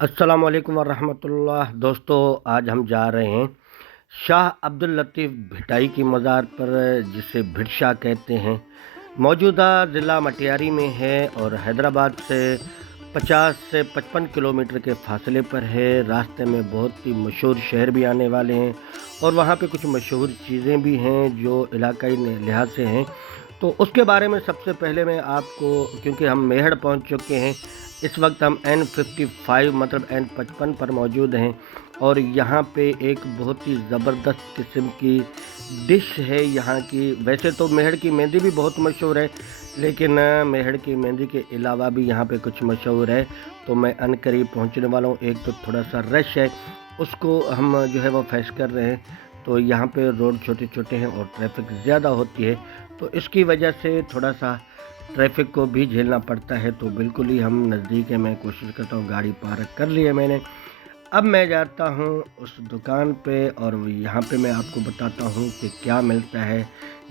अस्सलाम वालेकुम वरहमतुल्लाह। दोस्तों, आज हम जा रहे हैं शाह अब्दुल लतीफ़ भिटाई की मज़ार पर, जिसे भिटशाह कहते हैं। मौजूदा ज़िला मटियारी में है और हैदराबाद से 50 से 55 किलोमीटर के फासले पर है। रास्ते में बहुत ही मशहूर शहर भी आने वाले हैं और वहाँ पे कुछ मशहूर चीज़ें भी हैं जो इलाकाई लिहाज से हैं। तो उसके बारे में सबसे पहले मैं आपको, क्योंकि हम मेहड़ पहुँच चुके हैं, इस वक्त हम N55 मतलब N55 पर मौजूद हैं और यहाँ पे एक बहुत ही ज़बरदस्त किस्म की डिश है यहाँ की। वैसे तो मेहड़ की मेहंदी भी बहुत मशहूर है, लेकिन मेहड़ की मेहंदी के अलावा भी यहाँ पे कुछ मशहूर है। तो मैं अनकरीब पहुँचने वाला हूँ। एक तो थोड़ा सा रश है, उसको हम जो है वो फेस कर रहे हैं। तो यहाँ पे रोड छोटे छोटे हैं और ट्रैफिक ज़्यादा होती है, तो इसकी वजह से थोड़ा सा ट्रैफिक को भी झेलना पड़ता है। तो बिल्कुल ही हम नज़दीक है, मैं कोशिश करता हूँ, गाड़ी पार्क कर ली है मैंने। अब मैं जाता हूँ उस दुकान पे और यहाँ पे मैं आपको बताता हूँ कि क्या मिलता है।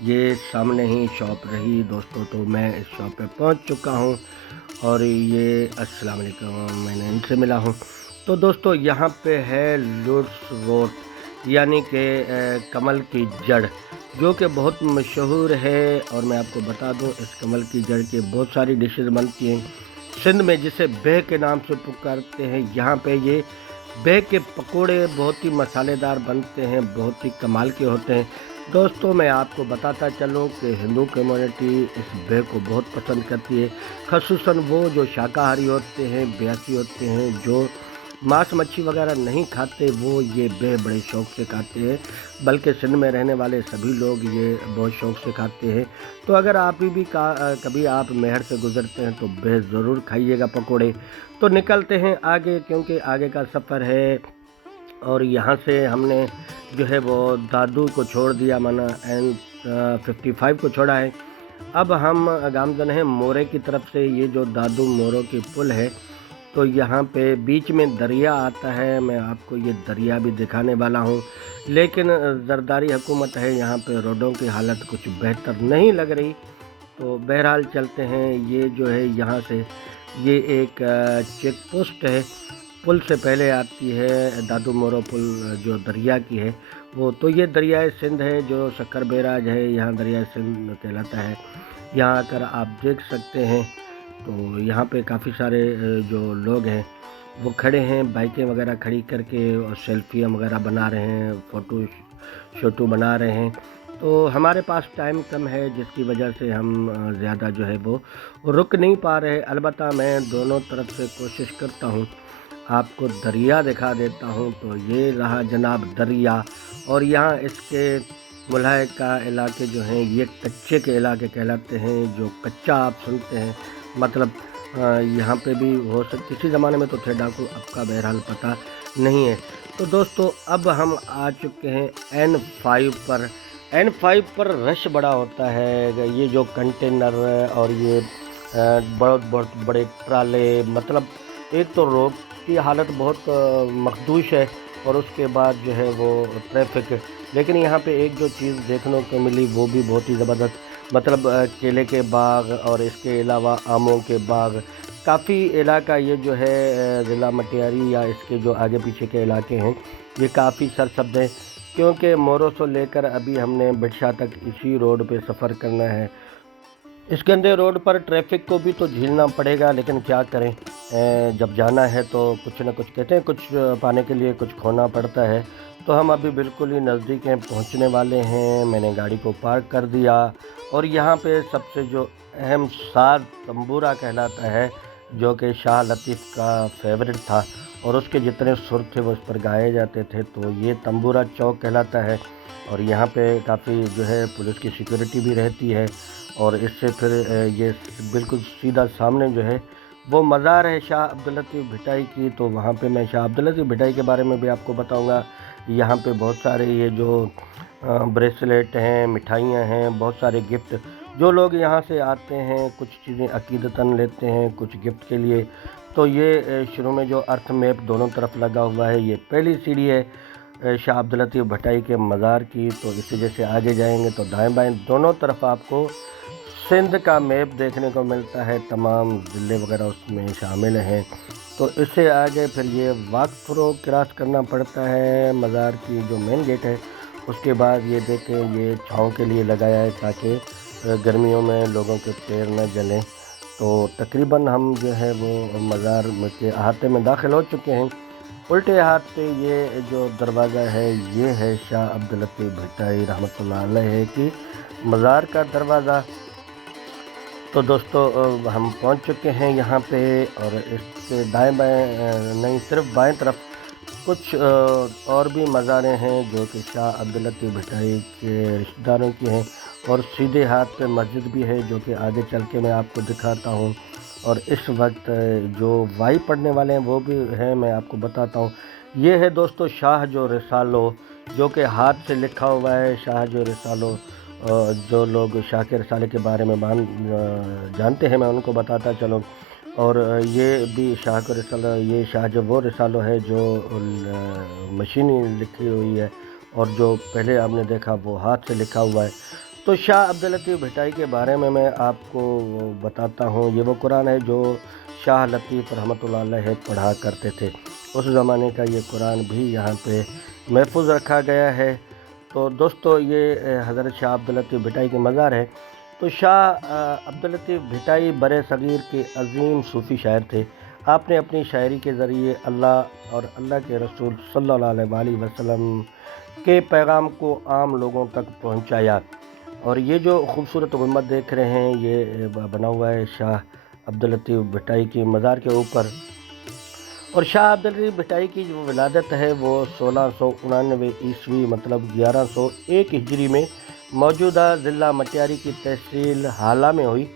ये सामने ही शॉप रही दोस्तों, तो मैं इस शॉप पे पहुँच चुका हूँ और ये अस्सलाम वालेकुम, मैंने इनसे मिला हूँ। तो दोस्तों, यहाँ पे है लुट्स रोट, यानी कि कमल की जड़, जो कि बहुत मशहूर है। और मैं आपको बता दूं, इस कमल की जड़ के बहुत सारी डिशेस बनती हैं। सिंध में जिसे बेह के नाम से पुकारते हैं, यहाँ पे ये बेह के पकोड़े बहुत ही मसालेदार बनते हैं, बहुत ही कमाल के होते हैं। दोस्तों, मैं आपको बताता चलूँ कि हिंदू कम्युनिटी इस बेह को बहुत पसंद करती है, ख़ुसूसन वो जो शाकाहारी होते हैं, ब्यासी होते हैं, जो मांस मच्छी वगैरह नहीं खाते, वो ये बेह बड़े शौक़ से खाते हैं। बल्कि सिंध में रहने वाले सभी लोग ये बहुत शौक़ से खाते हैं। तो अगर आप भी कभी आप मेहड़ से गुज़रते हैं तो बेह ज़रूर खाइएगा पकोड़े। तो निकलते हैं आगे, क्योंकि आगे का सफ़र है। और यहाँ से हमने जो है वो दादू को छोड़ दिया, माना N55 को छोड़ा है। अब हम गामजन हैं मोरे की तरफ से। ये जो दादू मोरो की पुल है, तो यहाँ पे बीच में दरिया आता है। मैं आपको ये दरिया भी दिखाने वाला हूँ, लेकिन ज़रदारी हुकूमत है, यहाँ पे रोडों की हालत कुछ बेहतर नहीं लग रही। तो बहरहाल चलते हैं। ये जो है यहाँ से ये एक चेक पोस्ट है, पुल से पहले आती है दादू मोरो पुल, जो दरिया की है वो। तो ये दरियाए सिंध है जो शक्कर बैराज है, यहाँ दरियाए सिंध कहलाता है। यहाँ आकर आप देख सकते हैं। तो यहाँ पे काफ़ी सारे जो लोग हैं वो खड़े हैं, बाइकें वगैरह खड़ी करके, और सेल्फियाँ वगैरह बना रहे हैं, फ़ोटो शोटो बना रहे हैं। तो हमारे पास टाइम कम है, जिसकी वजह से हम ज़्यादा जो है वो रुक नहीं पा रहे। अलबत्ता मैं दोनों तरफ से कोशिश करता हूँ, आपको दरिया दिखा देता हूँ। तो ये रहा जनाब दरिया, और यहाँ इसके मुल्हाका इलाके जो हैं ये कच्चे के इलाके कहलाते हैं। जो कच्चा आप सुनते हैं, मतलब यहाँ पे भी हो सकती, किसी ज़माने में तो थे डाकू, अब का बहरहाल पता नहीं है। तो दोस्तों, अब हम आ चुके हैं N5 पर। N5 पर रश बड़ा होता है। ये जो कंटेनर और ये बहुत बहुत बड़े ट्राले, मतलब एक तो रोड की हालत बहुत मखदूश है, और उसके बाद जो है वो ट्रैफिक। लेकिन यहाँ पे एक जो चीज़ देखने को मिली वो भी बहुत ही ज़बरदस्त, मतलब केले के बाग और इसके अलावा आमों के बाग। काफ़ी इलाका ये जो है ज़िला मटियारी या इसके जो आगे पीछे के इलाके हैं, ये काफ़ी सरसब्ज हैं, क्योंकि मोरो से लेकर अभी हमने भिटशाह तक इसी रोड पे सफ़र करना है। इस गंदे रोड पर ट्रैफिक को भी तो झेलना पड़ेगा, लेकिन क्या करें, जब जाना है तो कुछ ना कुछ, कहते हैं कुछ पाने के लिए कुछ खोना पड़ता है। तो हम अभी बिल्कुल ही नज़दीक हैं, पहुंचने वाले हैं। मैंने गाड़ी को पार्क कर दिया और यहाँ पे सबसे जो अहम साज तंबूरा कहलाता है, जो कि शाह लतीफ़ का फेवरेट था और उसके जितने सुर थे वो उस पर गाए जाते थे, तो ये तंबूरा चौक कहलाता है। और यहाँ पे काफ़ी जो है पुलिस की सिक्योरिटी भी रहती है। और इससे फिर ये बिल्कुल सीधा सामने जो है वो मज़ार है शाह अब्दुल लतीफ़ भिटाई की। तो वहाँ पे मैं शाह अब्दुल लतीफ़ भिटाई के बारे में भी आपको बताऊँगा। यहाँ पे बहुत सारे ये जो ब्रेसलेट हैं, मिठाइयाँ हैं, बहुत सारे गिफ्ट, जो लोग यहाँ से आते हैं कुछ चीज़ें अकीदतन लेते हैं, कुछ गिफ्ट के लिए। तो ये शुरू में जो अर्थ मैप दोनों तरफ लगा हुआ है, ये पहली सीढ़ी है शाह अब्दुल लतीफ़ भिटाई के मज़ार की। तो इसे जैसे आगे जाएंगे तो दाएं बाएं दोनों तरफ आपको सिंध का मैप देखने को मिलता है, तमाम ज़िले वगैरह उसमें शामिल हैं। तो इससे आगे फिर ये वाक़ रो क्रॉस करना पड़ता है। मज़ार की जो मेन गेट है उसके बाद ये देखें, ये छाँव के लिए लगाया है ताकि गर्मियों में लोगों के पैर न जलें। तो तकरीबन हम जो है वो मज़ार के अहाते में दाखिल हो चुके हैं। उल्टे हाथ पे ये जो दरवाज़ा है ये है शाह अब्दुल लतीफ़ भट्टाई रहमतुल्लाह अलैह की मज़ार का दरवाज़ा। तो दोस्तों हम पहुंच चुके हैं यहाँ पे, और इसके दाएं बाएं नहीं, सिर्फ बाएं तरफ कुछ और भी मज़ारें हैं जो कि शाह अब्दुल लतीफ़ भट्टाई के रिश्तेदारों की हैं, और सीधे हाथ पे मस्जिद भी है जो कि आगे चल के मैं आपको दिखाता हूँ। और इस वक्त जो वाई पढ़ने वाले हैं वो भी हैं, मैं आपको बताता हूँ। ये है दोस्तों शाह जो रिसालो, जो कि हाथ से लिखा हुआ है। शाह जो रिसालो, जो लोग शाह के रिसाले के बारे में जानते हैं, मैं उनको बताता चलो। और ये भी शाह का रिसाला, ये शाह जो वो रिसालो है जो मशीनी लिखी हुई है, और जो पहले आपने देखा वो हाथ से लिखा हुआ है। तो शाह अब्दुल लतीफ़ भट्टाई के बारे में मैं आपको बताता हूँ। ये वो कुरान है जो शाह लतीफ़ रहमतुल्लाह अलैह पढ़ा करते थे। उस ज़माने का ये कुरान भी यहाँ पे महफूज रखा गया है। तो दोस्तों ये हज़रत शाह अब्दुल लतीफ़ भट्टाई की मज़ार है। तो शाह अब्दुल लतीफ़ भट्टाई बरे सग़ीर के अज़ीम सूफ़ी शायर थे। आपने अपनी शायरी के ज़रिए अल्लाह और अल्लाह के रसूल सल्लल्लाहु अलैहि वसल्लम के पैगाम को आम लोगों तक पहुँचाया। और ये जो खूबसूरत गुंबद देख रहे हैं ये बना हुआ है शाह अब्दुल लतीफ़ भट्टाई की मज़ार के ऊपर। और शाह अब्दुल लतीफ़ भट्टाई की जो विलादत है वो 1699 ईस्वी मतलब 1101 हिजरी में मौजूदा ज़िला मटियारी की तहसील हाला में हुई।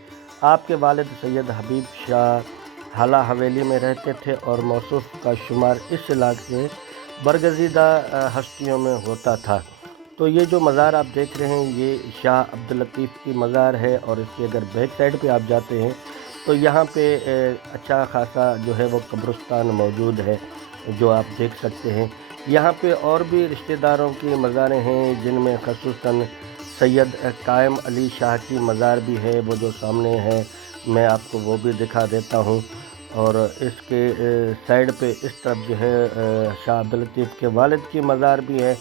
आपके वालिद सैयद हबीब शाह हाला हवेली में रहते थे और मौसूफ़ का शुमार इस इलाके से बरगज़ीदा हस्तियों में होता था। तो ये जो मज़ार आप देख रहे हैं ये शाह अब्दुल लतीफ़ की मज़ार है। और इसकी अगर बैक साइड पे आप जाते हैं तो यहाँ पे अच्छा खासा जो है वो कब्रिस्तान मौजूद है जो आप देख सकते हैं। यहाँ पे और भी रिश्तेदारों की मज़ारें हैं जिनमें ख़ुसूसन सैयद कायम अली शाह की मज़ार भी है, वो जो सामने है, मैं आपको वो भी दिखा देता हूँ। और इसके साइड पे इस तरफ जो है शाह अब्दुल लतीफ़ के वालिद की मज़ार भी है,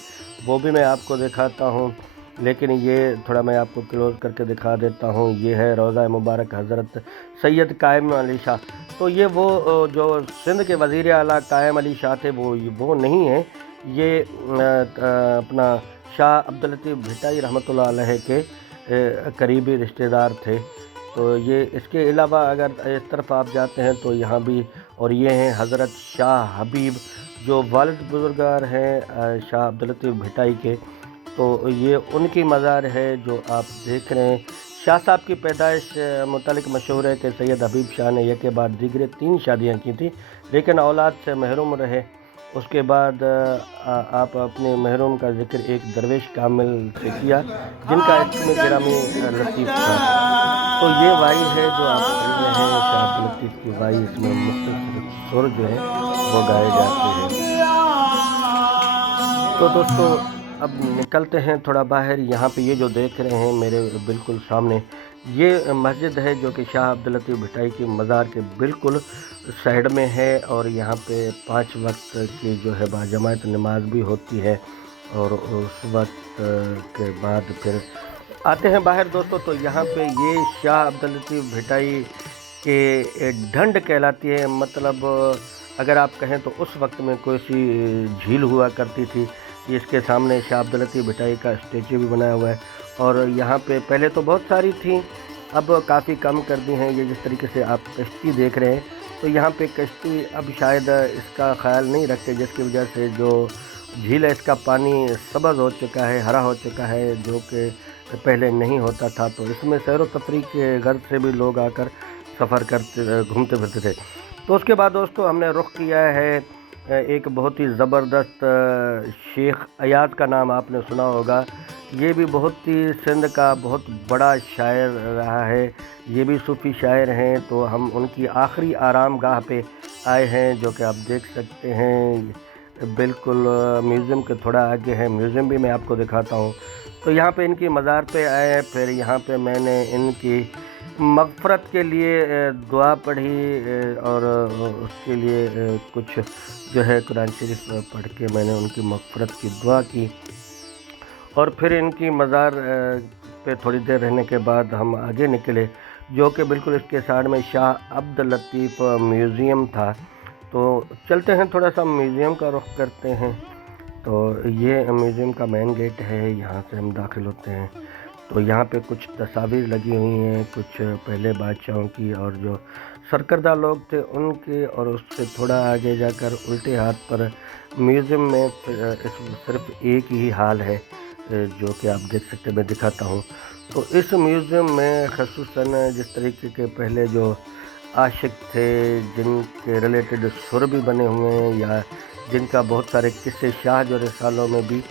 वो भी मैं आपको दिखाता हूँ। लेकिन ये थोड़ा मैं आपको क्लोज़ करके दिखा देता हूँ। ये है रोज़ा मुबारक हज़रत सैयद कायम अली शाह। तो ये वो जो सिंध के वज़ीर आला कायम अली शाह थे वो नहीं है, ये अपना शाह अब्दुल लतीफ़ भट्टाई रहमतुल्लाह अलैह के करीबी रिश्तेदार थे। तो ये इसके अलावा अगर इस तरफ आप जाते हैं तो यहाँ भी, और ये हैं हज़रत शाह हबीब जो वालिद बुज़ुर्गार हैं शाह अब्दुल लतीफ़ भट्टाई के। तो ये उनकी मज़ार है जो आप देख रहे हैं। शाह साहब की पैदाइश मुतालिक मशहूर है कि सैयद हबीब शाह ने एक के बाद दीगरे 3 शादियाँ की थी, लेकिन औलाद से महरूम रहे। उसके बाद आप अपने महरूम का ज़िक्र एक दरवेश कामिल से किया जिनका इसमें गिरामी लतीफ़ था। तो ये वाई है जो आप सुन रहे हैं, शाह अब्दुल लतीफ़ की वाई। इसमें मुख्तलिफ सुर जो है वो गाए जाते हैं। तो दोस्तों अब निकलते हैं थोड़ा बाहर। यहाँ पे ये जो देख रहे हैं मेरे बिल्कुल सामने, ये मस्जिद है जो कि शाह अब्दुल लतीफ़ भट्टाई की मज़ार के बिल्कुल साइड में है। और यहाँ पे 5 वक्त की जो है बाजमात नमाज भी होती है। और उस वक्त के बाद फिर आते हैं बाहर दोस्तों। तो यहाँ पे ये शाह अब्दुल लतीफ़ भट्टाई के ढंड कहलाती है, मतलब अगर आप कहें तो उस वक्त में कोई सी झील हुआ करती थी। इसके सामने शाह अब्दुल लतीफ़ भट्टाई का स्टेचू भी बनाया हुआ है। और यहाँ पे पहले तो बहुत सारी थी, अब काफ़ी कम कर दी हैं। ये जिस तरीके से आप कश्ती देख रहे हैं, तो यहाँ पे कश्ती अब शायद इसका ख्याल नहीं रखते, जिसकी वजह से जो झील है इसका पानी सब्ज़ हो चुका है, हरा हो चुका है, जो कि पहले नहीं होता था। तो इसमें सैर व तफरीह के गर्ज से भी लोग आकर सफ़र करते घूमते फिरते थे। तो उसके बाद दोस्तों हमने रुख किया है एक बहुत ही ज़बरदस्त शेख अयाज़ का नाम आपने सुना होगा। ये भी बहुत ही सिंध का बहुत बड़ा शायर रहा है, ये भी सूफ़ी शायर हैं। तो हम उनकी आखिरी आराम गाह पे आए हैं जो कि आप देख सकते हैं, बिल्कुल म्यूज़ियम के थोड़ा आगे है। म्यूज़ियम भी मैं आपको दिखाता हूँ। तो यहाँ पे इनकी मज़ार पे आए, फिर यहाँ पे मैंने इनकी मग़फ़रत के लिए दुआ पढ़ी और उसके लिए कुछ जो है कुरान शरीफ पढ़ के मैंने उनकी मग़फ़रत की दुआ की। और फिर इनकी मज़ार पे थोड़ी देर रहने के बाद हम आगे निकले, जो कि बिल्कुल इसके साइड में शाह अब्दुल लतीफ़ म्यूज़ियम था। तो चलते हैं, थोड़ा सा म्यूज़ियम का रुख करते हैं। तो ये म्यूज़ियम का मेन गेट है, यहाँ से हम दाखिल होते हैं। तो यहाँ पे कुछ तस्वीर लगी हुई हैं, कुछ पहले बादशाहों की और जो सरकर्दा लोग थे उनके, और उससे थोड़ा आगे जाकर उल्टे हाथ पर म्यूज़ियम में सिर्फ एक ही हाल है, जो कि आप देख सकते हैं, मैं दिखाता हूँ। तो इस म्यूज़ियम में ख़ुसूसन जिस तरीके के पहले जो आशिक थे, जिनके रिलेटेड सुर भी बने हुए हैं या जिनका बहुत सारे किस्से शाह जो रिसालों में भी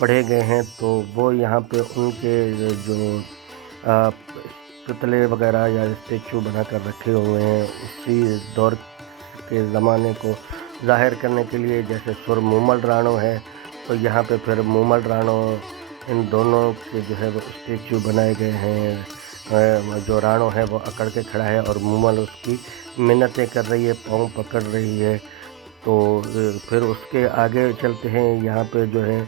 पढ़े गए हैं, तो वो यहाँ पे उनके जो पुतले वगैरह या स्टेचू बनाकर रखे हुए हैं, उसी दौर के ज़माने को ज़ाहिर करने के लिए। जैसे सुर मूमल राणो है, तो यहाँ पे फिर मूमल राणो, इन दोनों के जो है वो स्टेचू बनाए गए हैं। जो राणो है वो अकड़ के खड़ा है और मूमल उसकी मिन्नतें कर रही है, पाँव पकड़ रही है। तो फिर उसके आगे चलते हैं, यहाँ पे जो है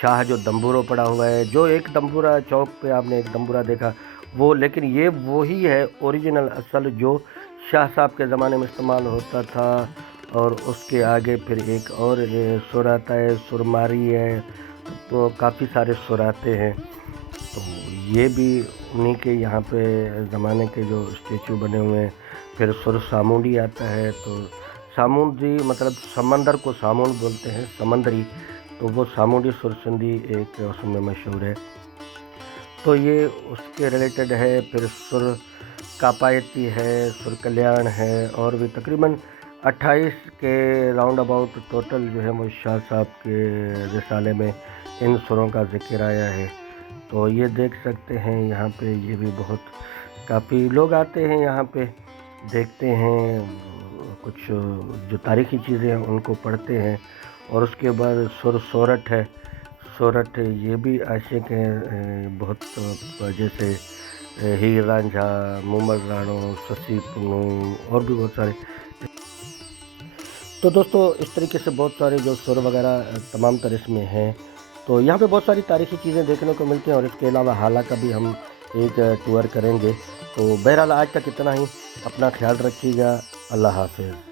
शाह जो दम्बूरो पड़ा हुआ है, जो एक दम्बूरा चौक पे आपने एक दम्बूरा देखा वो, लेकिन ये वही है ओरिजिनल असल जो शाह साहब के ज़माने में इस्तेमाल होता था। और उसके आगे फिर एक और सुर आता है, सुरमारी है, तो काफ़ी सारे सुर आते हैं। तो ये भी उन्हीं के यहाँ पे ज़माने के जो स्टेचू बने हुए हैं। फिर सुर सामुंडी आता है, तो सामुंडी मतलब समंदर को सामुंड बोलते हैं, समंदरी, तो वो सामुंडी सुरसिंधी एक उसमें मशहूर है, तो ये उसके रिलेटेड है। फिर सुर कापायती है, सुर कल्याण है, और भी तकरीबन 28 के राउंड अबाउट टोटल जो है वो शाह साहब के रिसाले में इन सुरों का ज़िक्र आया है। तो ये देख सकते हैं यहाँ पे, ये भी बहुत काफ़ी लोग आते हैं यहाँ पे, देखते हैं, कुछ जो तारीख़ी चीज़ें हैं उनको पढ़ते हैं। और उसके बाद सुर सोरठ है, सोरठ ये भी आशिक हैं बहुत, जैसे हीर रांझा, मूमल राणो, शशि पुन्नू और भी बहुत सारे। तो दोस्तों इस तरीके से बहुत सारे जो सुर वगैरह तमाम तरह इसमें हैं। तो यहाँ पे बहुत सारी तारीख़ी चीज़ें देखने को मिलती हैं, और इसके अलावा हाला का भी हम एक टूर करेंगे। तो बहरहाल आज तक इतना ही, अपना ख्याल रखिएगा, अल्लाह हाफ़िज़।